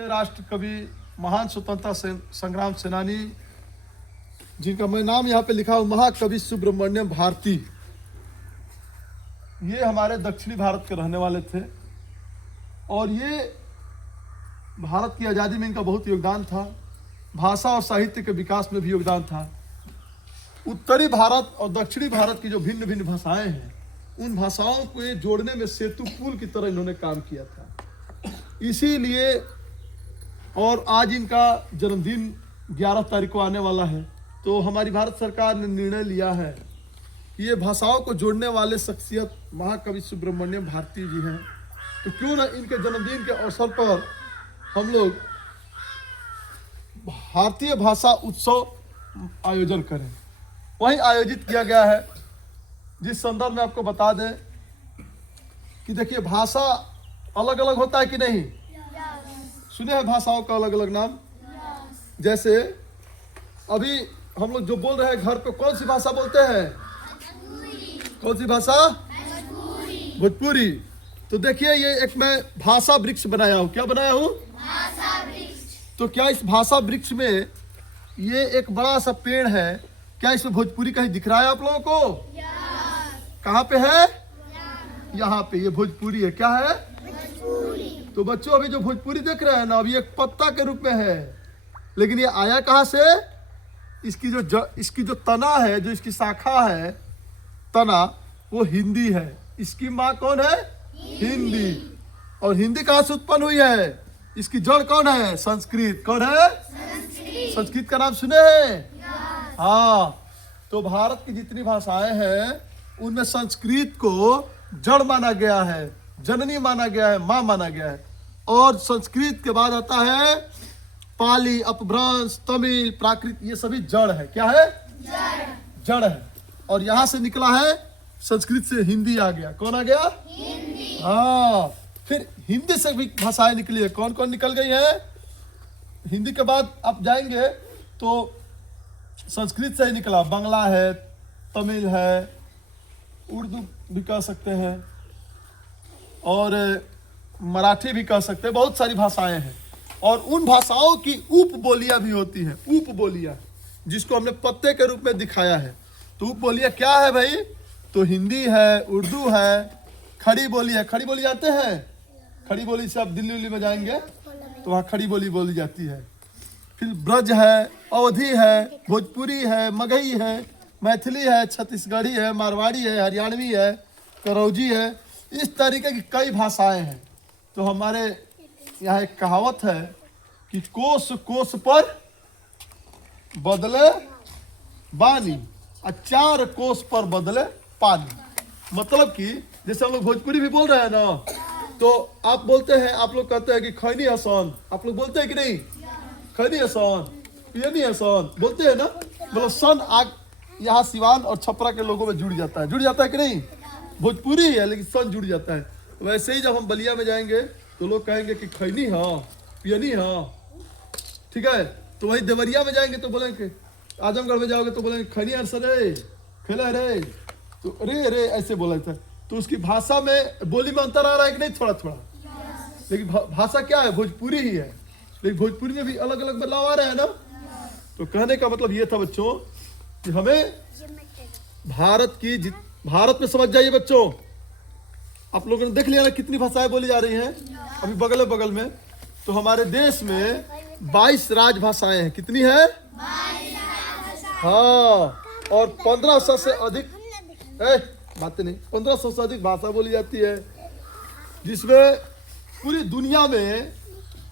के राष्ट्र कवि, महान स्वतंत्रता संग्राम सेनानी, जिनका मैं नाम यहाँ पे लिखा हूँ, महाकवि सुब्रमण्यम भारती। ये हमारे दक्षिणी भारत के रहने वाले थे और ये भारत की आज़ादी में इनका बहुत योगदान था। भाषा और साहित्य के विकास में भी योगदान था। उत्तरी भारत और दक्षिणी भारत की जो भिन्न भिन्न भाषाएं हैं, उन भाषाओं को जोड़ने में सेतु पुल की तरह इन्होंने काम किया था। इसीलिए और आज इनका जन्मदिन 11 तारीख को आने वाला है, तो हमारी भारत सरकार ने निर्णय लिया है कि ये भाषाओं को जोड़ने वाले शख्सियत महाकवि सुब्रमण्यम भारती जी हैं, तो क्यों ना इनके जन्मदिन के अवसर पर हम लोग भारतीय भाषा उत्सव आयोजन करें। वही आयोजित किया गया है, जिस संदर्भ में आपको बता दें कि देखिए, भाषा अलग अलग होता है कि नहीं? सुने हैं भाषाओं का अलग अलग नाम? जैसे अभी हम लोग जो बोल रहे हैं घर पे, कौन सी भाषा बोलते हैं? कौन सी भाषा? भोजपुरी। तो देखिए, ये एक मैं भाषा वृक्ष बनाया हूँ। क्या बनाया हूँ? भाषा वृक्ष। तो क्या इस भाषा वृक्ष में ये एक बड़ा सा पेड़ है, क्या इसमें भोजपुरी कहीं दिख रहा है आप लोगों को? कहाँ पे है? यहाँ पे। ये भोजपुरी है। क्या है? भोजपुरी। तो बच्चों, अभी जो भोजपुरी देख रहे हैं ना, अभी एक पत्ता के रूप में है, लेकिन ये आया कहाँ से? इसकी जो तना है, जो इसकी शाखा है, तना, वो हिंदी है। इसकी माँ कौन है? हिंदी। और हिंदी कहाँ से उत्पन्न हुई है? इसकी जड़ कौन है? संस्कृत। कौन है? संस्कृत का नाम सुने हैं? हाँ। तो भारत की जितनी भाषाएं हैं, उनमें संस्कृत को जड़ माना गया है, जननी माना गया है, माँ माना गया है। और संस्कृत के बाद आता है पाली, अपभ्रंश, तमिल, प्राकृत, ये सभी जड़ है। क्या है? जड़ है। और यहाँ से निकला है, संस्कृत से हिंदी आ गया। कौन आ गया? हिंदी। हाँ। फिर हिंदी से भी भाषाएं निकली है। कौन कौन निकल गई है? हिंदी के बाद आप जाएंगे तो संस्कृत से ही निकला, बांग्ला है, तमिल है, उर्दू भी कह सकते हैं, और मराठी भी कह सकते हैं। बहुत सारी भाषाएं हैं। और उन भाषाओं की उप बोलियां भी होती हैं। उप बोलियां, जिसको हमने पत्ते के रूप में दिखाया है। तो उप बोलियां क्या है भाई? तो हिंदी है, उर्दू है, खड़ी बोली है। खड़ी बोली जानते हैं? खड़ी बोली से आप दिल्ली उल्ली में जाएंगे तो वहाँ खड़ी बोली बोली जाती है। फिर ब्रज है, अवधी है, भोजपुरी है, मगही है, मैथिली है, छत्तीसगढ़ी है, मारवाड़ी है, हरियाणवी है, करौजी है। इस तरीके की कई भाषाएं हैं। तो हमारे यहाँ एक कहावत है कि कोस कोस पर बदले बानी, 4 कोस पर बदले पानी। मतलब कि जैसे हम लोग भोजपुरी भी बोल रहे हैं ना, तो आप बोलते हैं, आप लोग कहते हैं कि खैनी हसन, आप लोग बोलते हैं कि नहीं? खैनी हसन, पियनी हसन बोलते हैं ना। मतलब सन आग यहाँ सिवान और छपरा के लोगों में जुड़ जाता है। जुड़ जाता है कि नहीं? भोजपुरी है लेकिन सन जुड़ जाता है। वैसे ही जब हम बलिया में जाएंगे तो लोग कहेंगे कि खैनी हाँ, पियनी हाँ, ठीक है। तो वही देवरिया में जाएंगे तो बोलेंगे, आजमगढ़ में जाओगे तो बोलेंगे खैनी हसन रे, खेला रे, तो रे रे ऐसे बोला था। तो उसकी भाषा में, बोली में अंतर आ रहा है कि नहीं? थोड़ा थोड़ा। लेकिन भाषा क्या है? भोजपुरी ही है। लेकिन भोजपुरी में भी अलग अलग बदलाव आ रहे हैं ना। तो कहने का मतलब ये था बच्चों कि हमें भारत में समझ जाइए बच्चों। आप लोगों ने देख लिया ना कितनी भाषाएं बोली जा रही हैं अभी बगल में। तो हमारे देश में 22 राजभाषाएं हैं। कितनी है? 22। हाँ। और 1500 से अधिक बातें नहीं, 1500 से अधिक भाषा बोली जाती है, जिसमें पूरी दुनिया में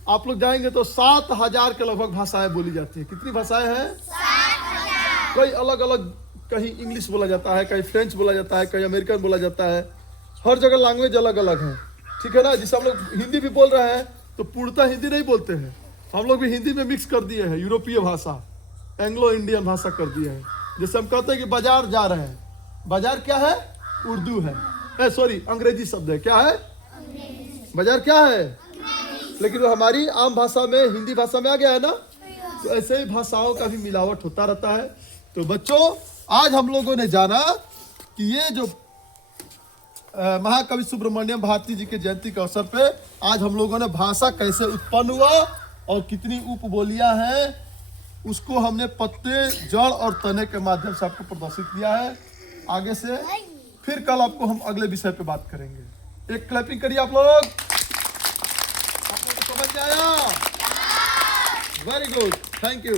आप लोग जाएंगे तो 7000 के लगभग भाषाएं बोली जाती है। कितनी भाषाएं हैं? 7000। कई अलग अलग, कहीं इंग्लिश बोला जाता है, कहीं फ्रेंच बोला जाता है, कहीं अमेरिकन बोला जाता है। हर जगह लैंग्वेज अलग अलग है, ठीक है ना। जैसे हम लोग हिंदी भी बोल रहे हैं तो पूर्णतः हिंदी नहीं बोलते हैं, हम लोग भी हिंदी में मिक्स कर दिए हैं, यूरोपीय भाषा, एंग्लो इंडियन भाषा कर दिए हैं। जैसे हम कहते हैं कि बाजार जा रहे हैं, बाजार क्या है? उर्दू है, सॉरी अंग्रेजी शब्द है। क्या है? बाजार क्या है? लेकिन वो हमारी आम भाषा में, हिंदी भाषा में आ गया है ना। तो ऐसे ही भाषाओं का भी मिलावट होता रहता है। तो बच्चों, आज हम लोगों ने जाना कि ये जो महाकवि सुब्रमण्यम भारती जी के जयंती के अवसर पे आज हम लोगों ने भाषा कैसे उत्पन्न हुआ और कितनी उपबोलियां हैं उसको हमने पत्ते, जड़ और तने के माध्यम से आपको प्रदर्शित किया है। आगे से फिर कल आपको हम अगले विषय पे बात करेंगे। एक क्लैपिंग करिए आप लोग को समझ में आया? Very good, thank you.